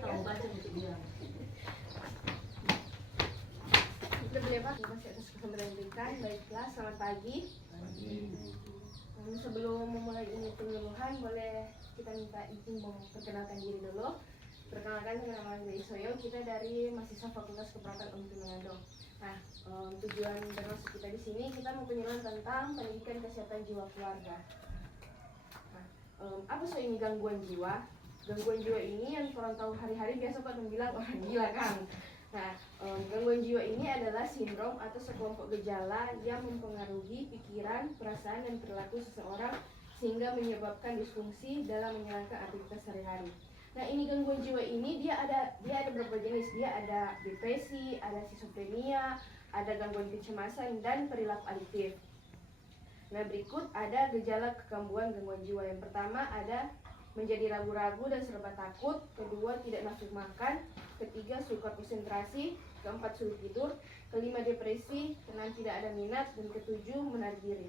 Kalau baca itu bilang. Terima kasih atas kesempatan yang diberikan. Baiklah, selamat pagi. Sebelum memulai ini penyuluhan, boleh kita minta izin memperkenalkan diri dulu. Perkenalkan, saya nama Grace Soyo. Kita dari mahasiswa Fakultas Keperawatan UNPI Manado. Nah, tujuan dan maksud kita di sini kita mau penyuluhan tentang pendidikan kesehatan jiwa keluarga. Nah, apa sih ini gangguan jiwa? Gangguan jiwa ini yang orang tahu hari-hari biasa pada bilang orang gila kan. Nah, gangguan jiwa ini adalah sindrom atau sekelompok gejala yang mempengaruhi pikiran, perasaan, dan perilaku seseorang sehingga menyebabkan disfungsi dalam menjalankan aktivitas sehari-hari. Nah, ini gangguan jiwa ini dia ada beberapa jenis. Dia ada depresi, ada skizofrenia, ada gangguan kecemasan dan perilaku adiktif. Nah, berikut ada gejala kekambuhan gangguan jiwa. Yang pertama ada menjadi ragu-ragu dan serba takut, kedua tidak nafsu makan, ketiga sulit konsentrasi, keempat sulit tidur, kelima depresi, keenam tidak ada minat, dan ketujuh menarik diri.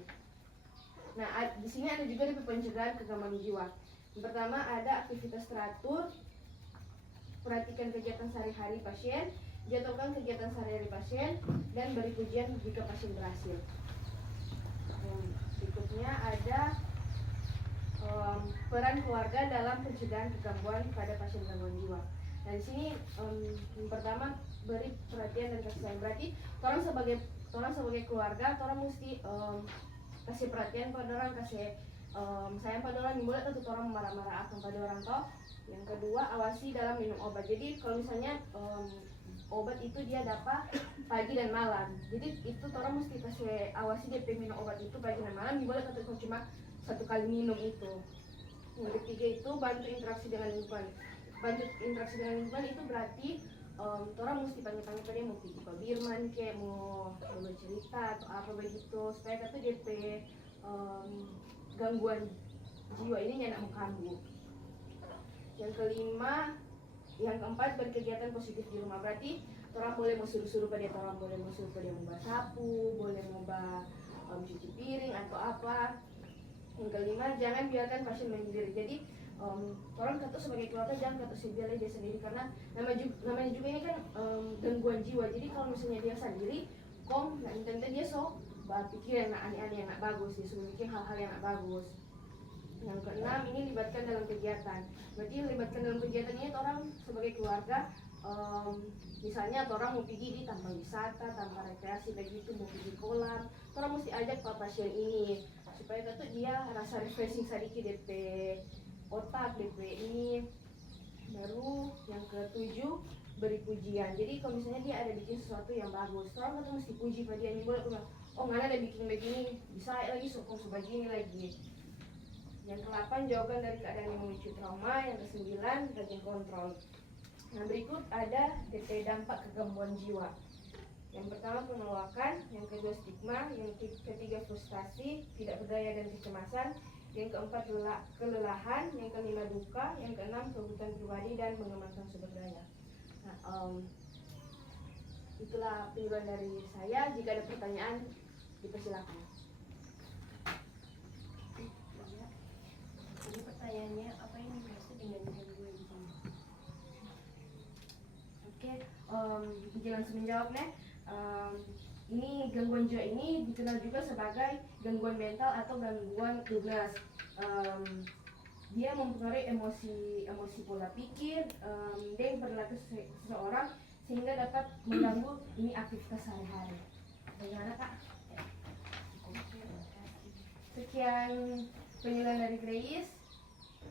Nah, di sini ada juga pencegahan kegangguan jiwa. Yang pertama ada aktivitas teratur, perhatikan kegiatan sehari-hari pasien, jadwalkan kegiatan sehari-hari pasien, dan beri pujian jika pasien berhasil. Berikutnya ada peran keluarga dalam pencegahan kegangguan pada pasien gangguan jiwa. Nah, di sini yang pertama beri perhatian dan kasih sayang. Berarti orang sebagai keluarga, orang mesti kasih perhatian pada orang, kasih sayang pada orang. Boleh tuh orang marah-marah akan pada orang toh. Yang kedua, awasi dalam minum obat. Jadi kalau misalnya obat itu dia dapat pagi dan malam. Jadi itu orang mesti kasih awasi dia minum obat itu pagi dan malam. Boleh tuh cuma satu kali minum itu. Yang ketiga itu bantu interaksi dengan lingkungan. Bantu interaksi dengan lingkungan itu berarti orang mesti panggil dia mau pergi ke Birman kayak mau bercerita atau apa begitu supaya kata DP gangguan jiwa ini nggak mau kambuh. Yang kelima, yang keempat berkegiatan positif di rumah. Berarti orang boleh mau suruh-suruh pada orang boleh mau suruh pada mau sapu, boleh mau cuci piring atau apa. Yang kelima, jangan biarkan pasien menyendiri. Jadi orang kata sebagai keluarga jangan kata biarkan dia sendiri karena namanya juga ini kan gangguan jiwa. Jadi kalau misalnya dia sendiri, nanti dia berpikir yang aneh-aneh, yang gak bagus, dia suruh bikin hal-hal yang gak bagus. Yang keenam, ini libatkan dalam kegiatan. Berarti libatkan dalam kegiatan ini orang sebagai keluarga, misalnya orang mau pergi di taman wisata, taman rekreasi begitu, mau pergi kolam, orang mesti ajak pak pasien ini supaya kata dia rasa refreshing sedikit DP otak DP ini. Baru yang ketujuh, beri pujian. Jadi kalau misalnya dia ada bikin sesuatu yang bagus, orang kata mesti puji pada dia. Ini boleh bilang, oh nggak ada bikin begini, bisa lagi sokong sebagini lagi. Yang ke-8, jauhkan dari keadaan yang memicu trauma. Yang ke-9, rajin kontrol. Nah, berikut ada DP dampak kegangguan jiwa. Yang pertama penolakan, yang kedua stigma, yang ketiga frustasi, tidak berdaya dan kecemasan, yang keempat kelelahan, yang kelima duka, yang keenam kebutuhan pribadi dan mengembangkan sumber daya. Nah, itulah penyuluhan dari saya. Jika ada pertanyaan, dipersilakan. Ini pertanyaannya, apa yang dimaksud dengan gangguan jiwa? Oke, izin langsung menjawab nih. Ini gangguan jiwa ini dikenal juga sebagai gangguan mental atau gangguan tugas. Dia mempengaruhi emosi pola pikir dan perilaku seseorang sehingga dapat mengganggu ini aktivitas sehari-hari. Bagaimana Kak? Sekian penyuluhan dari Grace.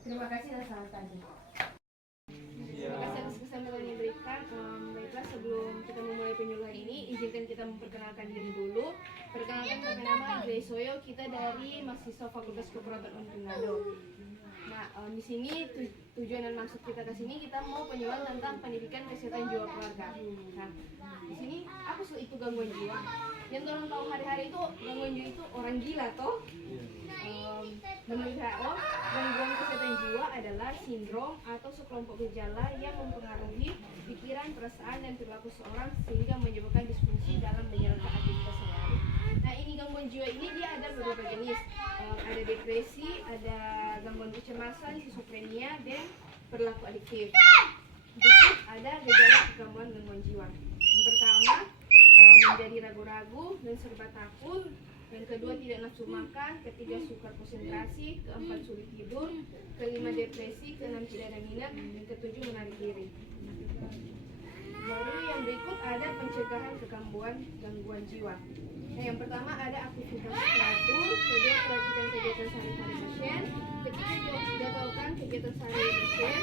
Terima kasih dan selamat pagi. Terima kasih atas kesempatan yang diberikan. Baiklah, sebelum kita memulai penyuluhan ini, izinkan kita memperkenalkan diri dulu. Perkenalkan, kami nama Grace Soyo. Kita dari mahasiswa Fakultas Keperawatan UNPI Manado. Nah, di sini tujuan dan maksud kita ke sini kita mau penyuluhan tentang pendidikan kesehatan jiwa keluarga. Nah, di sini apa sih itu gangguan jiwa? Yang orang tahu hari-hari itu gangguan jiwa itu orang gila toh. Menurut WHO, gangguan kesehatan jiwa adalah sindrom atau sekelompok gejala yang mempengaruhi pikiran, perasaan, dan perilaku seseorang sehingga menyebabkan disfungsi dalam menjalankan aktivitas sehari-hari. Nah, ini gangguan jiwa ini dia ada beberapa jenis. Ada depresi, ada gangguan kecemasan, skizofrenia, dan perilaku adiktif. Jadi ada gejala gangguan jiwa. Yang pertama menjadi ragu-ragu dan serba takut. Yang kedua tidak nafsu makan. Ketiga sukar konsentrasi. Keempat sulit tidur. Kelima depresi. Keenam tidak ada minat. Yang ketujuh menarik diri. Lalu yang berikut ada pencegahan gangguan jiwa. Nah, yang pertama ada aktivitas teratur. Kedua, perhatikan kegiatan sehari-hari pasien. Ketiga, jadwalkan kegiatan sehari-hari pasien,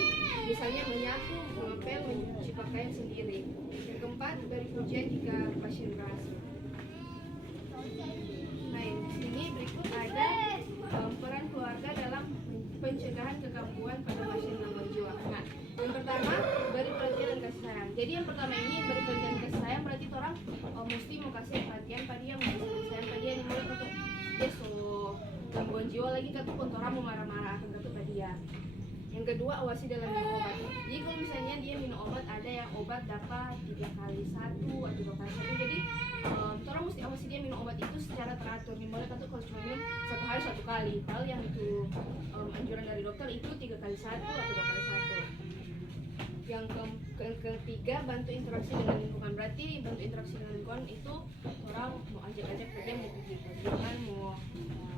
misalnya menyapu, mengepel, mencuci pakaian sendiri. Yang keempat, beri pujian jika pasien berhasil. Nah, di sini berikut ada peran keluarga dalam pencegahan kegangguan pada pasien gangguan jiwa. Nah, yang pertama, beri perhatian dan kasih sayang. Jadi yang pertama ini beri perhatian dan kasih sayang, berarti orang mesti mau kasih perhatian pada dia, mau kasih sayang pada dia, mulai untuk dia so gangguan jiwa lagi kan tuh orang mau marah-marah akan pada dia. Yang kedua, awasi dalam minum obat. Jadi kalau misalnya dia minum obat, ada yang obat dapat 3 kali 1 atau 2 kali 1. Jadi orang mesti awasi dia minum obat itu secara teratur. Misalnya kan tuh kalau cuma minum 1 hari 1 kali, padahal yang itu anjuran dari dokter itu 3 kali 1 atau 2 kali 1. Yang ketiga, bantu interaksi dengan lingkungan. Berarti bantu interaksi dengan lingkungan itu orang mau ajak-ajak kerja, mau pergi kegiatan, mau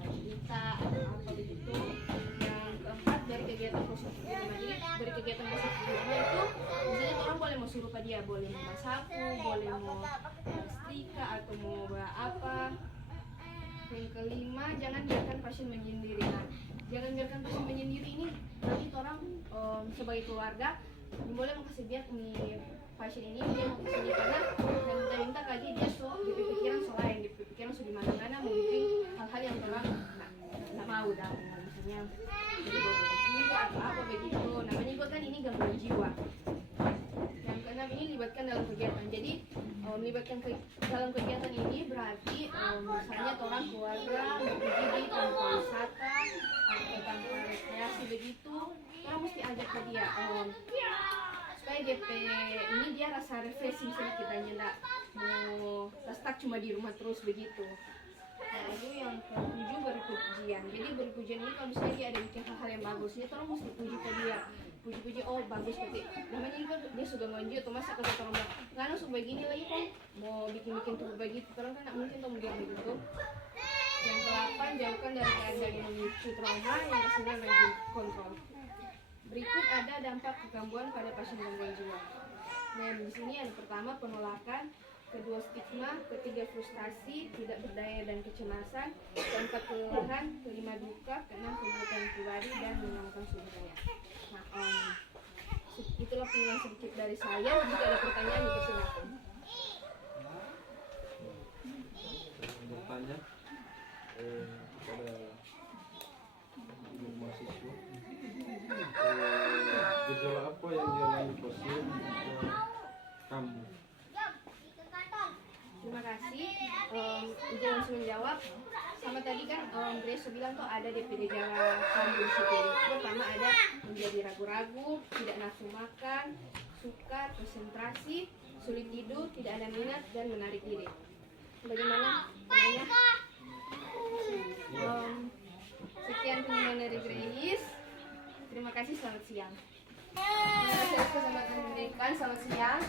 cerita atau apa begitu. Yang keempat, dari kegiatan positif di rumah. Jadi dari kegiatan positif di rumah itu misalnya orang boleh mau suruh dia, boleh mau sapu, boleh mau setrika atau mau apa. Yang kelima, jangan biarkan pasien menyendiri. Nah, jangan biarkan pasien menyendiri ini berarti orang sebagai keluarga boleh kasih biar pasien ini dia mau kesini karena dan minta kaji dia berpikiran selain berpikiran di mana-mana mungkin hal-hal yang orang nggak mau dah, misalnya jadi bawa atau apa begitu, namanya juga kan ini gangguan jiwa. Yang keenam ini libatkan dalam kegiatan. Jadi melibatkan dalam kegiatan ini berarti misalnya orang keluarga pergi di tempat wisata atau tempat rekreasi begitu, orang mesti ajak ke dia supaya DP ini dia rasa refreshing sedikit aja, enggak mau stuck cuma di rumah terus begitu. Lalu yang ketujuh, beri pujian. Jadi beri pujian ini kalau misalnya dia ada bikin hal-hal yang bagus, dia orang mesti puji ke dia, puji-puji, oh bagus seperti namanya juga dia sudah maju atau masa kata orang bilang nggak langsung begini lagi kok mau bikin tuh begitu, orang kan nggak mungkin tuh bilang begitu. Yang ke-8, jauhkan dari keadaan yang memicu trauma. Yang ke-9, lagi kontrol. Berikut ada dampak kegangguan pada pasien gangguan jiwa. Nah, di sini ada pertama penolakan, kedua stigma, ketiga frustasi, tidak berdaya dan kecemasan, keempat kelelahan, kelima duka, keenam kebutuhan pribadi dan menyalahkan sumber daya. Nah, itulah penjelasan sedikit dari saya. Jika ada pertanyaan dipersilakan. Bertanya kepada mahasiswa, gejala apa yang dialami pasien kamu? Terima kasih. Izin langsung menjawab. Sama tadi kan Grace bilang tuh ada DP gejala kambuh situ. Pertama ada menjadi ragu-ragu, tidak nafsu makan, sukar, konsentrasi, sulit tidur, tidak ada minat dan menarik diri. Bagaimana? Tanya. Sekian pengumuman dari Grace. Terima kasih, selamat siang. Terima kasih atas kesempatan diberikan. Selamat siang.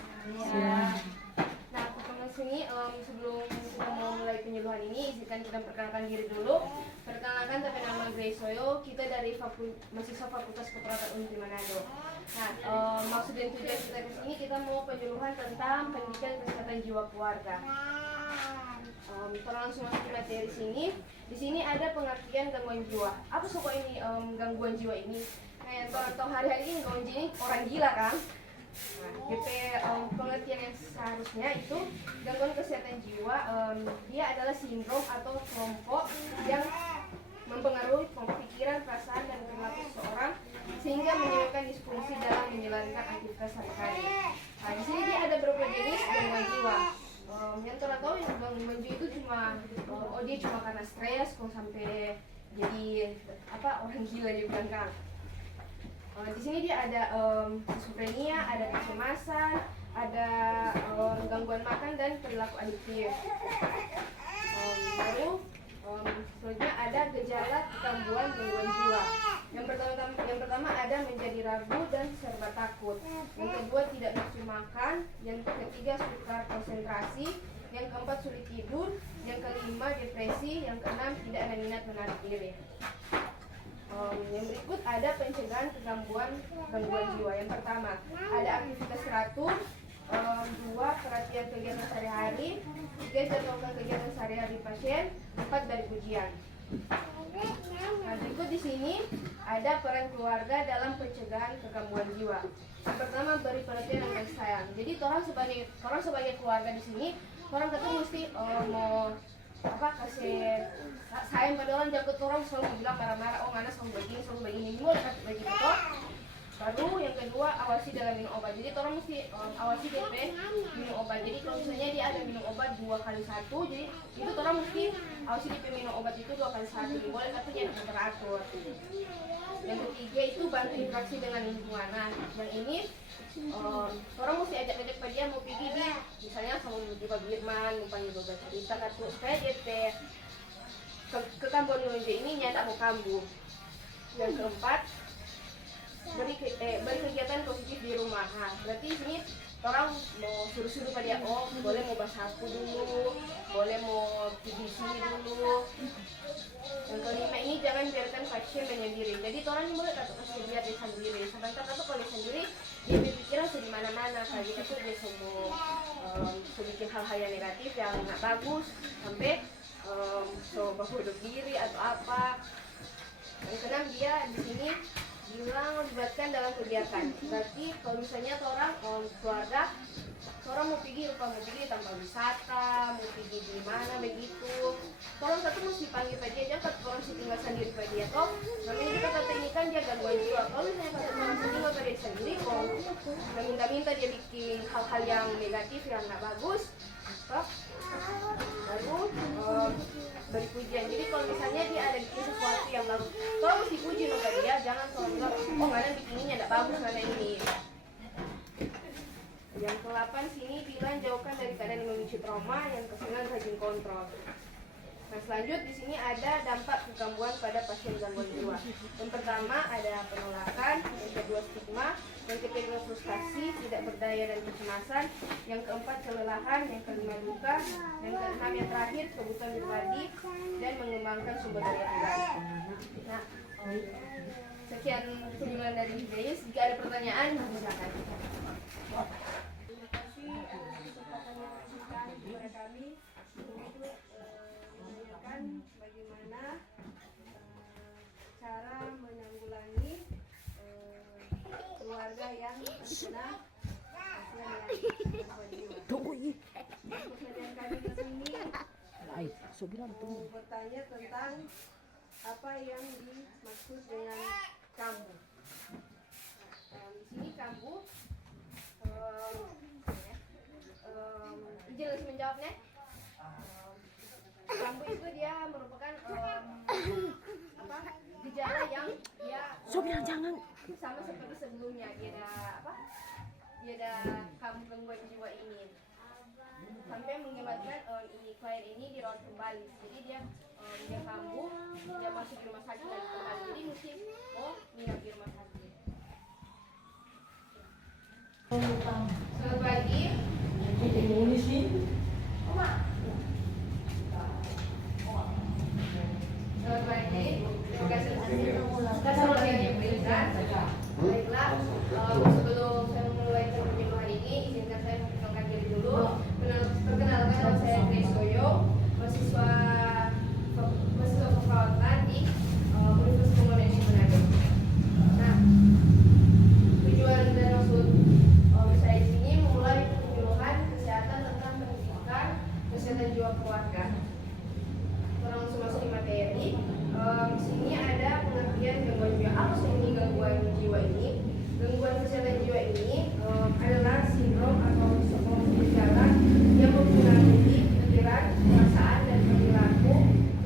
Nah, pertama sini sebelum kita mau mulai penyuluhan ini, izinkan kita perkenalkan diri dulu. Perkenalkan, tapi nama Grace Soyo. Kita dari mahasiswa Fakultas Keperawatan Unri Manado. Nah, maksud dan tujuan kita di sini kita mau penyuluhan tentang pendidikan kesehatan jiwa keluarga. Kita langsung masuk ke materi sini. Di sini ada pengertian gangguan jiwa. Apa sih kok ini gangguan jiwa ini? Kayak tahu hari-hari ini gangguan jiwa ini orang gila kan? Nah, DP pengertian yang seharusnya itu gangguan kesehatan jiwa dia adalah sindrom atau kelompok yang mempengaruhi pikiran, perasaan, dan perilaku seseorang sehingga menyebabkan disfungsi dalam menjalankan aktivitas sehari-hari. Nah, di sini dia ada beberapa jenis gangguan jiwa. Yang tahu yang gangguan jiwa itu cuma dia cuma karena stres kok sampai jadi orang gila juga kan. Di sini dia ada skizofrenia, ada kecemasan, ada gangguan makan dan perilaku adiktif. Lalu selanjutnya ada gejala gangguan jiwa. Yang pertama ada menjadi ragu dan serba takut. Yang kedua tidak nafsu makan, yang ketiga sukar konsentrasi, yang keempat sulit tidur, yang kelima depresi, yang keenam tidak ada minat menarik diri. Yang berikut ada pencegahan gangguan jiwa. Yang pertama, ada aktivitas teratur, dua, perhatian kegiatan sehari-hari, tiga, jadwalkan kegiatan sehari-hari pasien, empat, dari ujian. Nah, berikut di sini ada peran keluarga dalam pencegahan gangguan jiwa. Yang pertama, beri perhatian dan kasih sayang. Jadi orang sebagai keluarga di sini, orang ketemu mesti mau kasih sayang pada orang, jago orang selalu bilang marah-marah, oh mana selalu begini, mulai begitu toh. Baru yang kedua, awasi dalam minum obat. Jadi orang mesti awasi DP minum obat. Jadi kalau misalnya dia ada minum obat 2x1, jadi itu orang mesti awasi DP minum obat itu 2x1. Boleh katanya teratur. Yang ketiga itu bantu interaksi dengan lingkungan. Nah, yang ini orang mesti ajak-ajak pada dia mau pergi di, misalnya sama di Pak Birman, mau panggil beberapa cerita kartu supaya DP ke kampung ini nyandak mau kambuh. Yang keempat, beri kegiatan positif di rumah. Nah, berarti di sini orang mau suruh-suruh pada dia, oh boleh mau basaku dulu, boleh mau pergi sini dulu. Yang kelima ini jangan biarkan pasien menyendiri. Jadi orang ini boleh kata pasien biar dia sendiri. Sebentar kata kalau sendiri dia berpikiran di mana-mana, kayak gitu dia semua bikin hal-hal yang negatif yang nggak bagus sampai bunuh diri atau apa. Yang keenam dia di sini bilang melibatkan dalam kegiatan. Berarti kalau misalnya orang keluarga, orang mau pergi tanpa wisata, mau pergi di mana begitu. Orang satu mesti panggil pada dia, jangan orang si tinggal sendiri pada dia toh. Namanya kita kata ini kan dia gangguan jiwa. Kalau misalnya kata orang tinggal pada dia sendiri, kok minta dia bikin hal-hal yang negatif yang nggak bagus, toh. Lalu beri pujian. Jadi kalau misalnya dia ada bikin sesuatu yang bagus, kalau mesti puji sama dia, jangan kalau bilang, oh mana bikinnya tidak bagus mana ini. Yang ke-8 sini bilang jauhkan dari keadaan yang memicu trauma, yang ke-9 rajin kontrol. Nah, selanjut di sini ada dampak gangguan pada pasien gangguan jiwa. Yang pertama ada penolakan, yang kedua stigma, yang ketiga frustasi, tidak berdaya dan kecemasan, yang keempat kelelahan, yang kelima duka, yang keenam yang terakhir kebutuhan pribadi dan mengembangkan sumber daya pribadi. Nah, sekian kunjungan dari Gayus. Jika ada pertanyaan, silakan. Terima kasih atas kesempatan yang diberikan kepada kami untuk menanyakan bagaimana cara menanggulangi keluarga yang terkena pasien yang gangguan jiwa. Untuk pertanyaan kami di sini mau bertanya tentang apa yang dimaksud dengan kambuh. Di sini kambuh, Ijil harus menjawabnya. Kambuh itu dia merupakan gejala yang dia jangan sama seperti sebelumnya. Dia ada kambuh gangguan jiwa ini sampai mengakibatkan klien ini dirawat kembali. Jadi dia kambuh, dia masuk di rumah sakit lagi kembali. Jadi mesti nginap di rumah sakit. Selamat pagi. Selamat pagi. Terima kasih atas waktu yang diberikan. Baiklah, sebelum saya memulai interview hari ini, izinkan saya memperkenalkan diri dulu. Perkenalkan, nama saya Grace Goyo, mahasiswa keperawatan di Universitas Indonesia Manado. Nah, tujuan dan maksud saya di sini memulai penyuluhan kesehatan tentang pendidikan kesehatan jiwa keluarga. Orang langsung masuk di materi. Di sini ada pengertian gangguan jiwa. Apa sih ini gangguan jiwa ini? Gangguan kesehatan jiwa ini adalah sindrom atau sebuah gejala yang mempengaruhi pikiran, perasaan, dan perilaku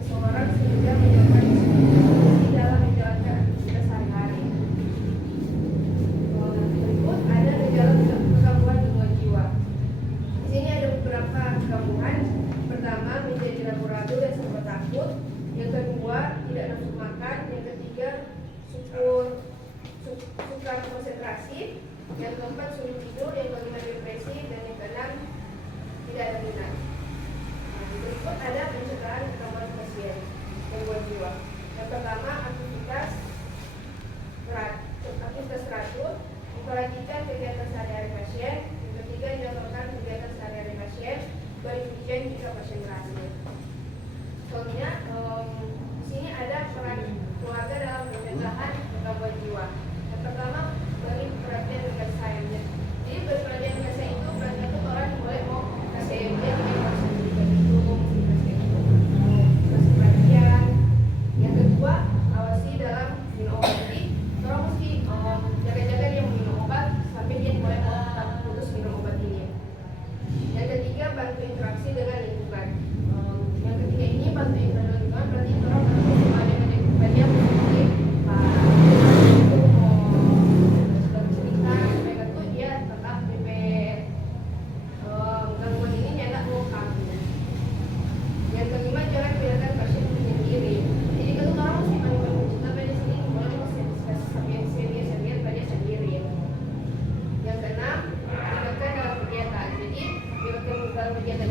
seseorang sehingga menyebabkan kesulitan dalam menjalankan aktivitas sehari-hari. Berikut ada gejala gangguan jiwa. Di sini ada beberapa gangguan. Pertama, menjadi ragu-ragu dan serba takut. Yang kedua, tidak nafsu makan. Yang ketiga, sukar konsentrasi. Yang keempat, sulit tidur, yang kelima depresi, dan yang keenam tidak ada minat. Nah, berikut ada pencegahan gangguan pasien gangguan jiwa. Yang pertama, aktivitas teratur, memperhatikan kegiatan sehari-hari pasien. Yang ketiga, dilakukan kegiatan sehari-hari pasien, beri ujian jika pasien berhasil. Contohnya, di sini ada peran keluarga dalam pencegahan gangguan jiwa. Yang pertama, beri perhatian dengan sayangnya. Jadi beri perhatian dengan sayang itu berarti itu orang boleh mau kasih dia dengan kasih minum, kasih perhatian. Yang kedua, awasi dalam minum obat. Jadi orang mesti jaga-jaga dia minum obat sampai dia mulai mau putus minum obat ini. Yang ketiga, bantu interaksi dengan lingkungan. Yang ketiga ini bantu interaksi dengan lingkungan berarti orang harus ada dia mesti cerita supaya itu dia tetap gangguan ini nyata lokal. Yang kelima, jangan biarkan pasien menyendiri. Jadi kalau orang mesti panggil kita pada sini boleh sambil pada sendiri. Yang keenam, libatkan dalam kegiatan. Jadi libatkan dalam kegiatan